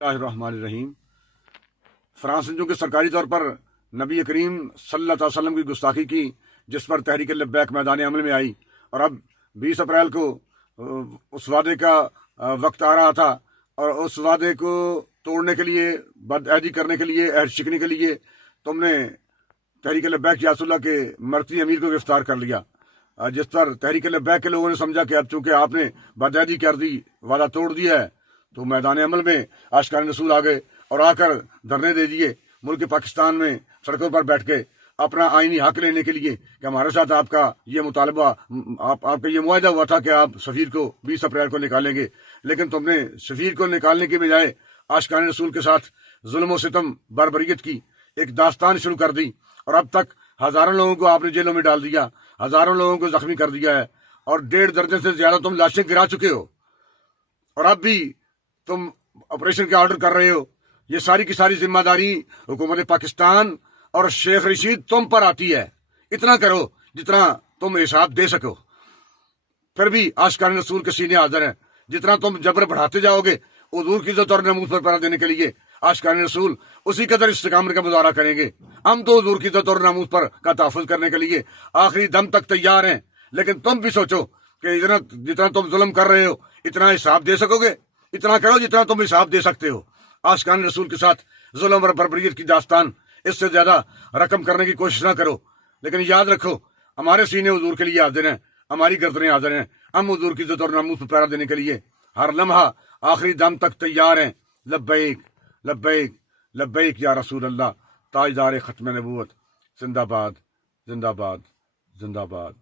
اللہ الرحمن الرحیم۔ فرانس نے جو کہ سرکاری طور پر نبی کریم صلی اللہ علیہ وسلم کی گستاخی کی، جس پر تحریک لبیک میدان عمل میں آئی، اور اب 20 اپریل کو اس وعدے کا وقت آ رہا تھا، اور اس وعدے کو توڑنے کے لیے، بدعہدی کرنے کے لیے، عہد شکنی کے لیے تم نے تحریک لبیک یاس اللہ کے مرکزی امیر کو گرفتار کر لیا، جس پر تحریک لبیک کے لوگوں نے سمجھا کہ اب چونکہ آپ نے بدعہدی کر دی، وعدہ توڑ دیا ہے، تو میدان عمل میں عاشقان رسول آ گئے اور آ کر دھرنے دے دیے ملک پاکستان میں سڑکوں پر بیٹھ کے اپنا آئینی حق لینے کے لیے کہ ہمارے ساتھ آپ کا یہ مطالبہ، آپ کا یہ معاہدہ ہوا تھا کہ آپ سفیر کو 20 اپریل کو نکالیں گے، لیکن تم نے سفیر کو نکالنے کی بجائے عاشقان رسول کے ساتھ ظلم و ستم، بربریت کی ایک داستان شروع کر دی، اور اب تک ہزاروں لوگوں کو آپ نے جیلوں میں ڈال دیا، ہزاروں لوگوں کو زخمی کر دیا ہے، اور 1.5 درجن سے زیادہ تم لاشیں گرا چکے ہو، اور اب بھی تم آپریشن کا آرڈر کر رہے ہو۔ یہ ساری کی ساری ذمہ داری حکومت پاکستان اور شیخ رشید تم پر آتی ہے۔ اتنا کرو جتنا تم حساب دے سکو۔ پھر بھی عاشقان رسول کے سینے حاضر ہیں۔ جتنا تم جبر بڑھاتے جاؤ گے حضور کی عزت اور ناموس پر پہرا دینے کے لیے، عاشقان رسول اسی قدر استقامت کا مظاہرہ کریں گے۔ ہم تو حضور کی عزت اور ناموس پر کا تحفظ کرنے کے لیے آخری دم تک تیار ہیں، لیکن تم بھی سوچو کہ جتنا تم ظلم کر رہے ہو اتنا حساب دے سکو گے؟ اتنا کرو جتنا تم حساب دے سکتے ہو۔ عاشقان رسول کے ساتھ ظلم اور بربریت کی داستان اس سے زیادہ رقم کرنے کی کوشش نہ کرو، لیکن یاد رکھو ہمارے سینے حضور کے لیے حاضر ہیں، ہماری گردنیں حاضر ہیں۔ ہم حضور کی عزت اور ناموس پر پہرا دینے کے لیے ہر لمحہ آخری دم تک تیار ہیں۔ لبیک لبیک لبیک یا رسول اللہ، تاجدار ختم نبوت، زندہ باد زندہ باد زندہ باد۔